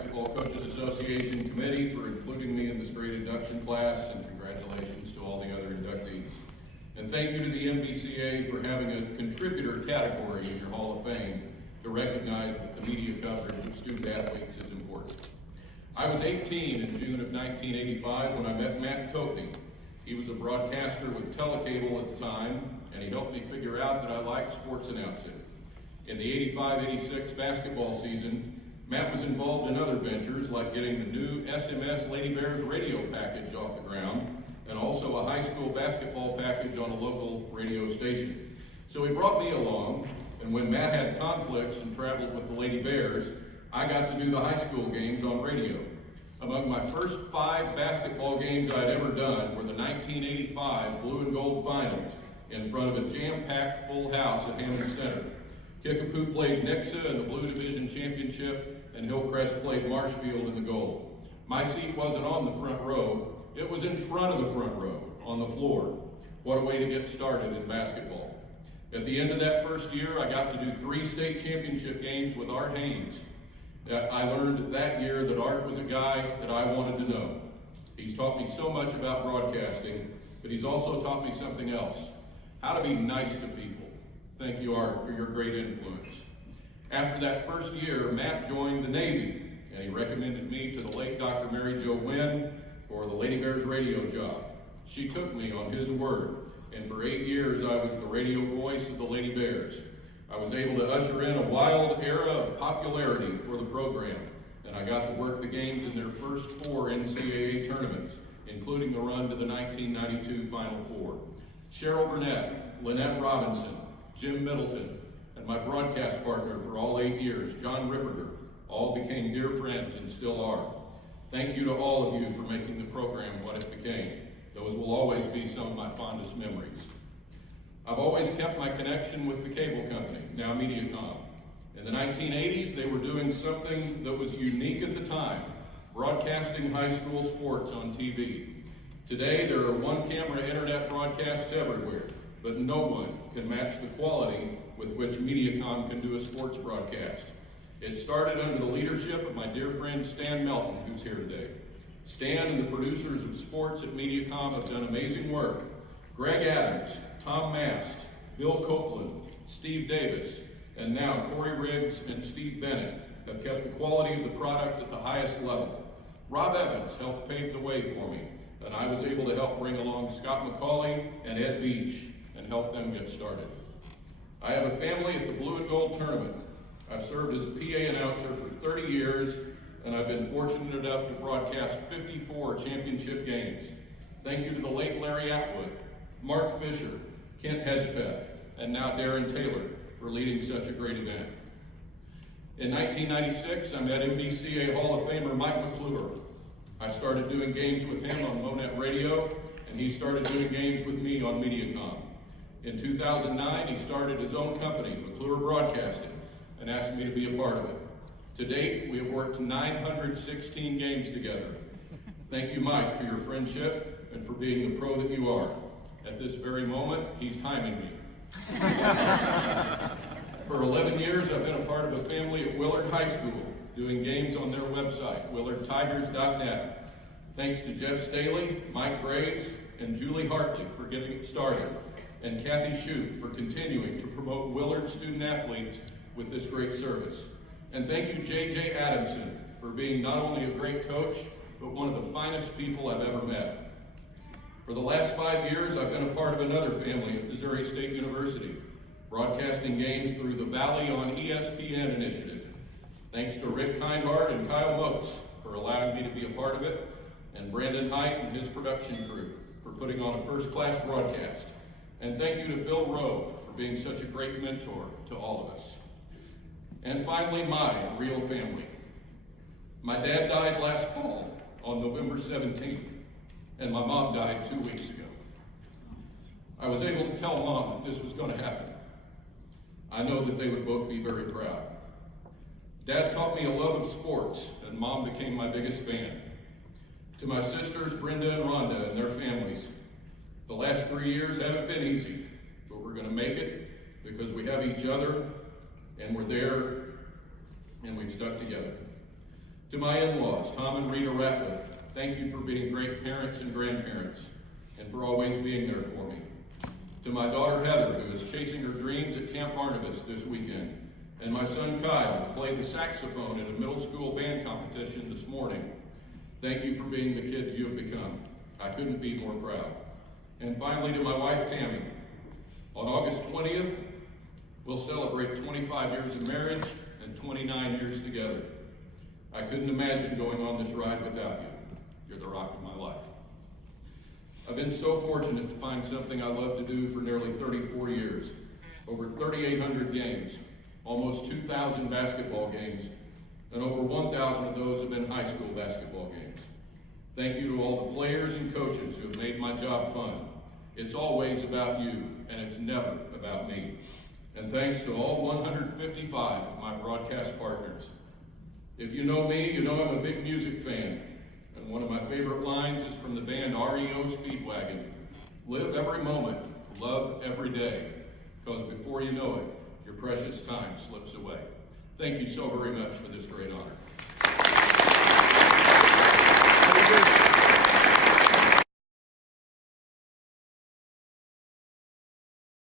Basketball Coaches Association Committee for including me in this great induction class, and congratulations to all the other inductees. And thank you to the MBCA for having a contributor category in your Hall of Fame to recognize that the media coverage of student athletes is important. I was 18 in June of 1985 when I met Matt Coatney. He was a broadcaster with Telecable at the time, and he helped me figure out that I liked sports announcing. In the 85-86 basketball season, Matt was involved in other ventures like getting the new SMS Lady Bears radio package off the ground, and also a high school basketball package on a local radio station. So he brought me along, and when Matt had conflicts and traveled with the Lady Bears, I got to do the high school games on radio. Among my first 5 basketball games I'd ever done were the 1985 Blue and Gold Finals in front of a jam-packed full house at Hammond Center. Kickapoo played Nixa in the Blue Division Championship, and Hillcrest played Marshfield in the Gold. My seat wasn't on the front row, it was in front of the front row, on the floor. What a way to get started in basketball. At the end of that first year, I got to do 3 state championship games with Art Haynes. I learned that year that Art was a guy that I wanted to know. He's taught me so much about broadcasting, but he's also taught me something else: how to be nice to people. Thank you, Art, for your great influence. After that first year, Matt joined the Navy, and he recommended me to the late Dr. Mary Jo Wynn for the Lady Bears radio job. She took me on his word, and for 8 years I was the radio voice of the Lady Bears. I was able to usher in a wild era of popularity for the program, and I got to work the games in their first 4 NCAA tournaments, including the run to the 1992 Final Four. Cheryl Burnett, Lynette Robinson, Jim Middleton, and my broadcast partner for all 8 years, John Ripperger, all became dear friends and still are. Thank you to all of you for making the program what it became. Those will always be some of my fondest memories. I've always kept my connection with the cable company, now Mediacom. In the 1980s, they were doing something that was unique at the time, broadcasting high school sports on TV. Today, there are one-camera internet broadcasts everywhere, but no one can match the quality with which Mediacom can do a sports broadcast. It started under the leadership of my dear friend Stan Melton, who's here today. Stan and the producers of sports at Mediacom have done amazing work. Greg Adams, Tom Mast, Bill Copeland, Steve Davis, and now Corey Riggs and Steve Bennett have kept the quality of the product at the highest level. Rob Evans helped pave the way for me, and I was able to help bring along Scott McCauley and Ed Beach and help them get started. I have a family at the Blue and Gold Tournament. I've served as a PA announcer for 30 years, and I've been fortunate enough to broadcast 54 championship games. Thank you to the late Larry Atwood, Mark Fisher, Kent Hedgepeth, and now Darren Taylor for leading such a great event. In 1996, I met MBCA Hall of Famer Mike McClure. I started doing games with him on Monet Radio, and he started doing games with me on Mediacom. In 2009, he started his own company, McClure Broadcasting, and asked me to be a part of it. To date, we have worked 916 games together. Thank you, Mike, for your friendship and for being the pro that you are. At this very moment, he's timing me. For 11 years, I've been a part of a family at Willard High School, doing games on their website, willardtigers.net. Thanks to Jeff Staley, Mike Graves, and Julie Hartley for getting it started, and Kathy Shute for continuing to promote Willard student athletes with this great service. And thank you, J.J. Adamson, for being not only a great coach, but one of the finest people I've ever met. For the last 5 years, I've been a part of another family at Missouri State University, broadcasting games through the Valley on ESPN initiative. Thanks to Rick Kindhart and Kyle Motes for allowing me to be a part of it, and Brandon Height and his production crew for putting on a first-class broadcast. And thank you to Bill Rowe for being such a great mentor to all of us. And finally, my real family. My dad died last fall on November 17th, and my mom died 2 weeks ago. I was able to tell Mom that this was going to happen. I know that they would both be very proud. Dad taught me a love of sports, and Mom became my biggest fan. To my sisters, Brenda and Rhonda, and their families, the last 3 years haven't been easy, but we're going to make it because we have each other, and we're there, and we've stuck together. To my in-laws, Tom and Rita Ratliff, thank you for being great parents and grandparents, and for always being there for me. To my daughter Heather, who is chasing her dreams at Camp Barnabas this weekend, and my son Kyle, who played the saxophone at a middle school band competition this morning. Thank you for being the kids you have become. I couldn't be more proud. And finally, to my wife Tammy, on August 20th, we'll celebrate 25 years of marriage and 29 years together. I couldn't imagine going on this ride without you. You're the rock of my life. I've been so fortunate to find something I love to do for nearly 34 years. Over 3,800 games, almost 2,000 basketball games, and over 1,000 of those have been high school basketball games. Thank you to all the players and coaches who have made my job fun. It's always about you, and it's never about me. And thanks to all 155 of my broadcast partners. If you know me, you know I'm a big music fan. And one of my favorite lines is from the band REO Speedwagon. Live every moment, love every day, because before you know it, your precious time slips away. Thank you so very much for this great honor.